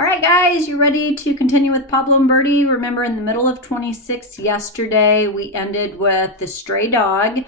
All right, guys, you ready to continue with Pablo and Birdy? Remember, in the middle of 26 yesterday, we ended with the stray dog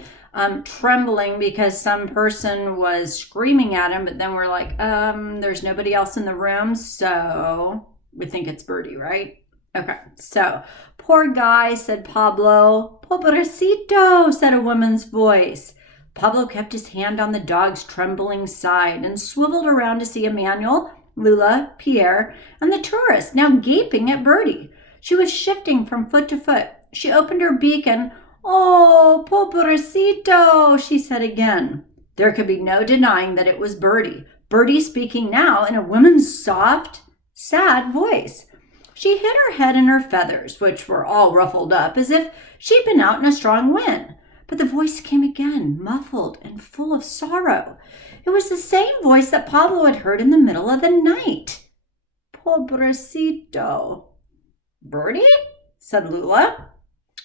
trembling because some person was screaming at him, but then we're like, there's nobody else in the room, so we think it's Birdy, right? Okay, so, poor guy, said Pablo. Pobrecito, said a woman's voice. Pablo kept his hand on the dog's trembling side and swiveled around to see Emmanuel, Lula, Pierre, and the tourist, now gaping at Birdy. She was shifting from foot to foot. She opened her beak and, "Oh, pobrecito," she said again. There could be no denying that it was Birdy. Birdy speaking now in a woman's soft, sad voice. She hid her head in her feathers, which were all ruffled up, as if she'd been out in a strong wind. But the voice came again, muffled and full of sorrow. It was the same voice that Pablo had heard in the middle of the night. Pobrecito. "Birdy?" said Lula.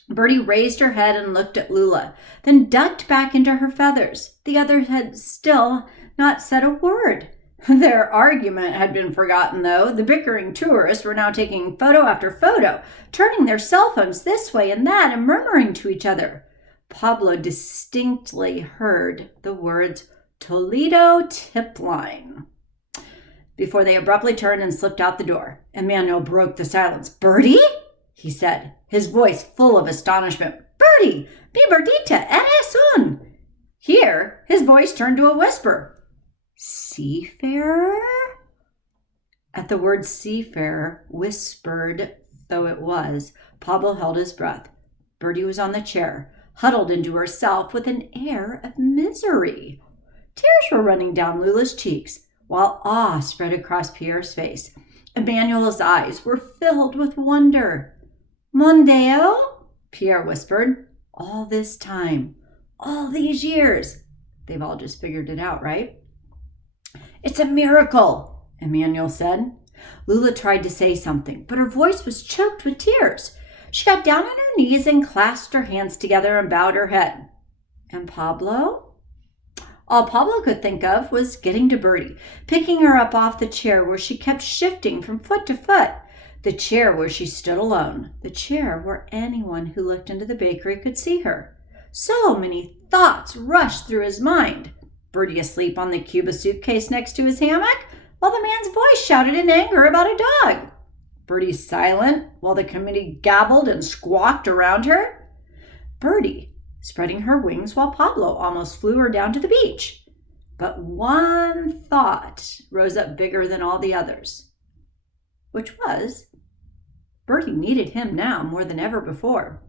Birdy raised her head and looked at Lula, then ducked back into her feathers. The others had still not said a word. Their argument had been forgotten, though. The bickering tourists were now taking photo after photo, turning their cell phones this way and that and murmuring to each other. Pablo distinctly heard the words Toledo tip line before they abruptly turned and slipped out the door. Emmanuel broke the silence. "Birdy?" he said, his voice full of astonishment. "Birdy, mi Birdita, eres un." Here, his voice turned to a whisper. "Seafarer?" At the word seafarer, whispered though it was, Pablo held his breath. Birdy was on the chair, huddled into herself with an air of misery. Tears were running down Lula's cheeks, while awe spread across Pierre's face. Emmanuel's eyes were filled with wonder. "Mondeo?" Pierre whispered. "All this time, all these years." They've all just figured it out, right? "It's a miracle," Emmanuel said. Lula tried to say something, but her voice was choked with tears. She got down on her knees and clasped her hands together and bowed her head. And Pablo? All Pablo could think of was getting to Birdy, picking her up off the chair where she kept shifting from foot to foot, the chair where she stood alone, the chair where anyone who looked into the bakery could see her. So many thoughts rushed through his mind. Birdy asleep on the Cuba suitcase next to his hammock, while the man's voice shouted in anger about a dog. Birdy silent while the committee gabbled and squawked around her. Birdy spreading her wings while Pablo almost flew her down to the beach. But one thought rose up bigger than all the others, which was Birdy needed him now more than ever before.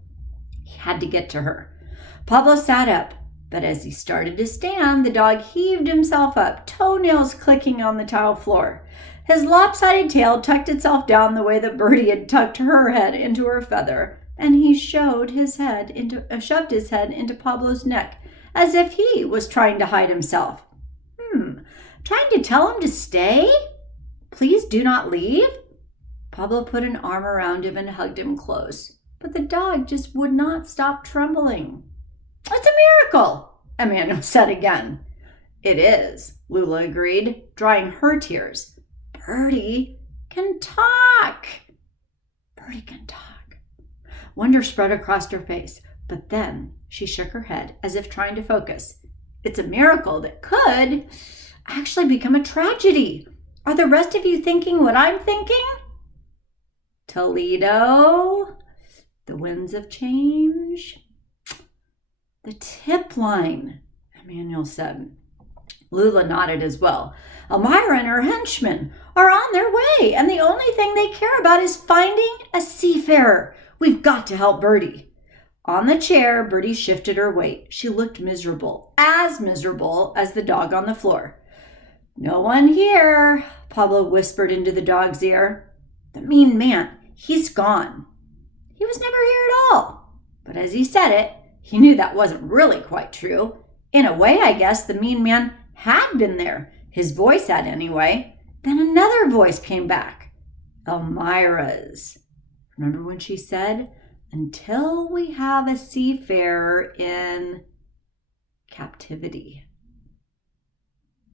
He had to get to her. Pablo sat up, but as he started to stand, the dog heaved himself up, toenails clicking on the tile floor. His lopsided tail tucked itself down the way that Birdy had tucked her head into her feather, and he shoved his head into Pablo's neck, as if he was trying to hide himself. Trying to tell him to stay? Please do not leave? Pablo put an arm around him and hugged him close, but the dog just would not stop trembling. "It's a miracle," Emmanuel said again. "It is," Lula agreed, drying her tears. Birdy can talk. Birdy can talk. Wonder spread across her face, but then she shook her head as if trying to focus. It's a miracle that could actually become a tragedy. Are the rest of you thinking what I'm thinking? Toledo, the winds of change. The tip line, Emmanuel said. Lula nodded as well. Elmira and her henchmen are on their way, and the only thing they care about is finding a seafarer. We've got to help Birdy. On the chair, Birdy shifted her weight. She looked miserable as the dog on the floor. "No one here," Pablo whispered into the dog's ear. "The mean man, he's gone." He was never here at all. But as he said it, he knew that wasn't really quite true. In a way, I guess, the mean man had been there. His voice had anyway. Then another voice came back. Elmira's. Remember when she said, "Until we have a seafarer in captivity."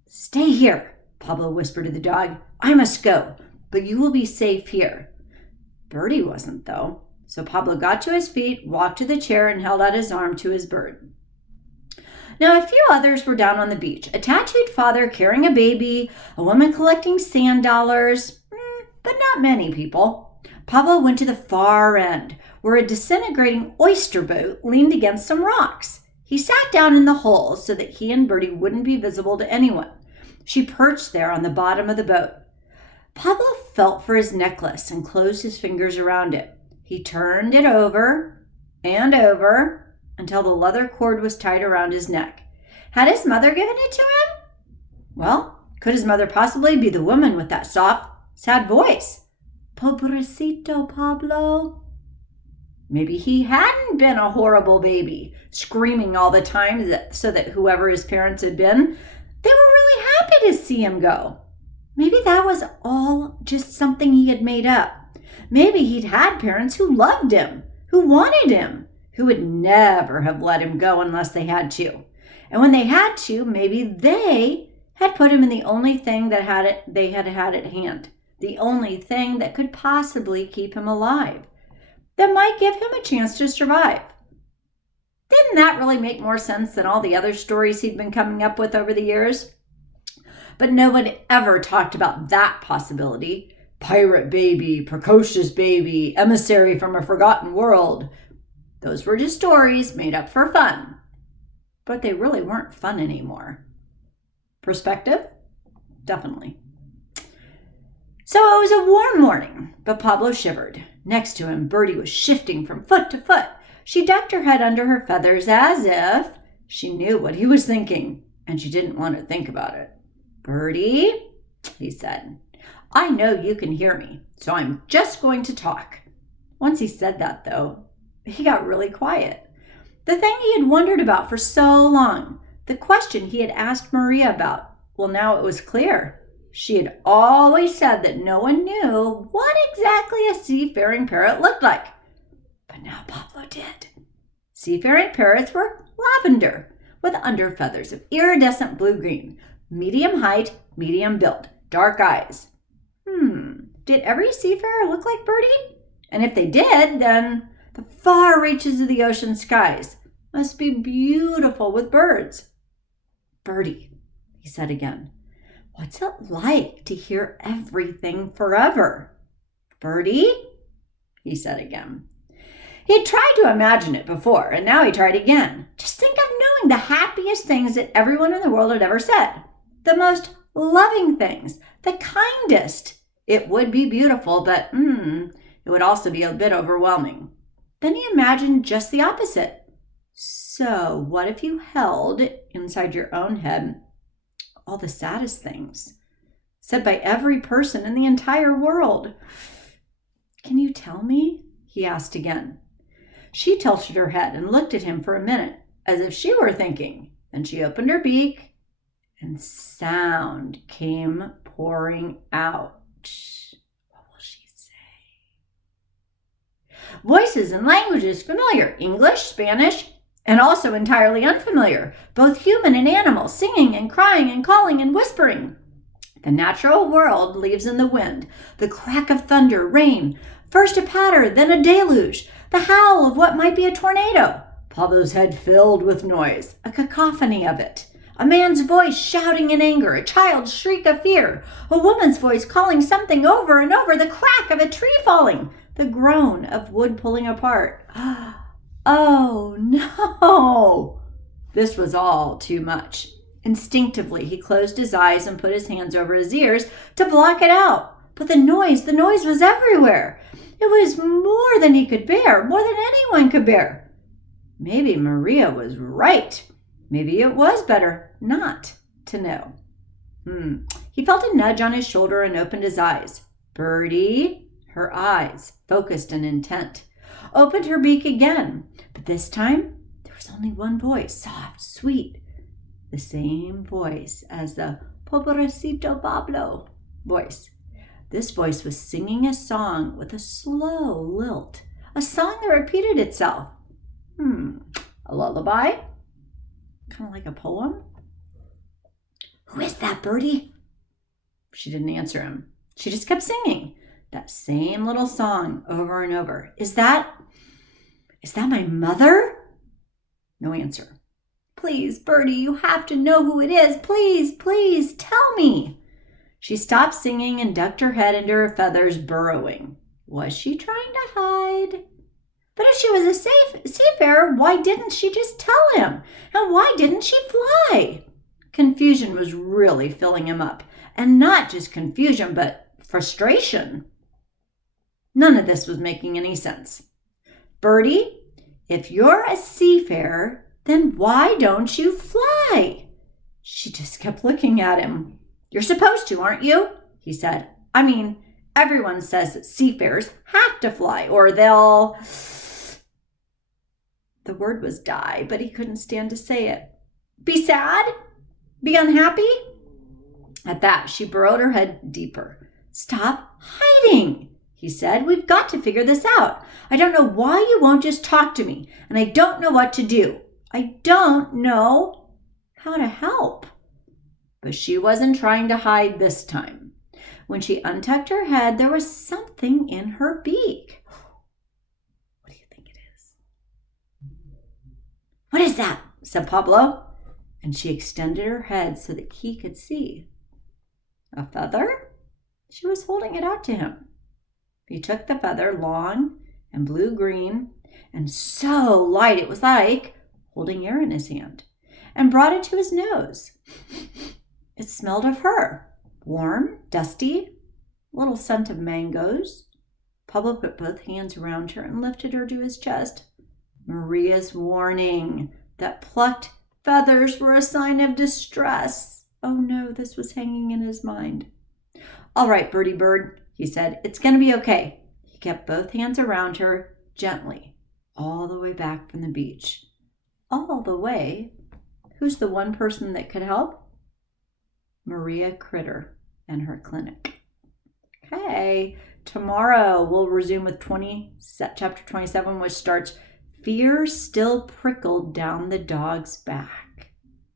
"Stay here," Pablo whispered to the dog. "I must go. but you will be safe here." Birdy wasn't, though. So Pablo got to his feet, walked to the chair, and held out his arm to his bird. Now, a few others were down on the beach. A tattooed father carrying a baby, a woman collecting sand dollars, but not many people. Pablo went to the far end, where a disintegrating oyster boat leaned against some rocks. He sat down in the hole so that he and Birdy wouldn't be visible to anyone. She perched there on the bottom of the boat. Pablo felt for his necklace and closed his fingers around it. He turned it over and over until the leather cord was tied around his neck. Had his mother given it to him? Well, could his mother possibly be the woman with that soft, sad voice? Pobrecito Pablo. Maybe he hadn't been a horrible baby, screaming all the time so that whoever his parents had been, they were really happy to see him go. Maybe that was all just something he had made up. Maybe he'd had parents who loved him, who wanted him, who would never have let him go unless they had to. And when they had to, maybe they had put him in the only thing that they had at hand, the only thing that could possibly keep him alive, that might give him a chance to survive. Didn't that really make more sense than all the other stories he'd been coming up with over the years? But no one ever talked about that possibility. Pirate baby, precocious baby, emissary from a forgotten world. Those were just stories made up for fun. But they really weren't fun anymore. Perspective? Definitely. So it was a warm morning, but Pablo shivered. Next to him, Birdy was shifting from foot to foot. She ducked her head under her feathers as if she knew what he was thinking, and she didn't want to think about it. "Birdy," he said, "I know you can hear me, so I'm just going to talk." Once he said that, though, he got really quiet. The thing he had wondered about for so long, the question he had asked Maria about, well, now it was clear. She had always said that no one knew what exactly a seafaring parrot looked like. But now Pablo did. Seafaring parrots were lavender, with under feathers of iridescent blue-green, medium height, medium build, dark eyes. Did every seafarer look like Birdy? And if they did, then the far reaches of the ocean skies must be beautiful with birds. "Birdy," he said again, "what's it like to hear everything forever?" "Birdy," he said again. He'd tried to imagine it before, and now he tried again. Just think of knowing the happiest things that everyone in the world had ever said. The most loving things, the kindest. It would be beautiful, but it would also be a bit overwhelming. Then he imagined just the opposite. So what if you held inside your own head all the saddest things said by every person in the entire world? "Can you tell me?" he asked again. She tilted her head and looked at him for a minute, as if she were thinking. Then she opened her beak, and sound came pouring out. What will she say? Voices and languages familiar, English, Spanish, and also entirely unfamiliar, both human and animal, singing and crying and calling and whispering. The natural world leaves in the wind, the crack of thunder, rain, first a patter, then a deluge, the howl of what might be a tornado. Pablo's head filled with noise, a cacophony of it. A man's voice shouting in anger, a child's shriek of fear, a woman's voice calling something over and over, the crack of a tree falling, the groan of wood pulling apart. Oh, no! This was all too much. Instinctively, he closed his eyes and put his hands over his ears to block it out. But the noise was everywhere. It was more than he could bear, more than anyone could bear. Maybe Maria was right. Maybe it was better not to know. He felt a nudge on his shoulder and opened his eyes. Birdy, her eyes, focused and intent, opened her beak again. But this time, there was only one voice, soft, sweet. The same voice as the Pobrecito Pablo voice. This voice was singing a song with a slow lilt, a song that repeated itself. A lullaby? Kind of like a poem? Who is that, Birdy? She didn't answer him. She just kept singing that same little song over and over. Is that my mother? No answer. Please, Birdy, you have to know who it is. Please, tell me. She stopped singing and ducked her head into her feathers, burrowing. Was she trying to hide? But if she was a seafarer, why didn't she just tell him? And why didn't she fly? Confusion was really filling him up. And not just confusion, but frustration. None of this was making any sense. Birdy, if you're a seafarer, then why don't you fly? She just kept looking at him. You're supposed to, aren't you? He said. I mean, everyone says that seafarers have to fly or they'll... The word was die, but he couldn't stand to say it. Be sad? Be unhappy? At that, she burrowed her head deeper. Stop hiding, he said. We've got to figure this out. I don't know why you won't just talk to me, and I don't know what to do. I don't know how to help. But she wasn't trying to hide this time. When she untucked her head, there was something in her beak. What do you think it is? What is that? Said Pablo. And she extended her head so that he could see. A feather? She was holding it out to him. He took the feather, long and blue-green, and so light it was like holding air in his hand, and brought it to his nose. It smelled of her, warm, dusty, a little scent of mangoes. Pablo put both hands around her and lifted her to his chest. Maria's warning that plucked feathers were a sign of distress. Oh no, this was hanging in his mind. All right, Birdie Bird, he said, it's going to be okay. He kept both hands around her gently, all the way back from the beach. All the way? Who's the one person that could help? Maria Critter and her clinic. Okay, tomorrow we'll resume with chapter 27, which starts, Fear still prickled down the dog's back.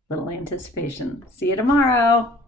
Little anticipation. See you tomorrow.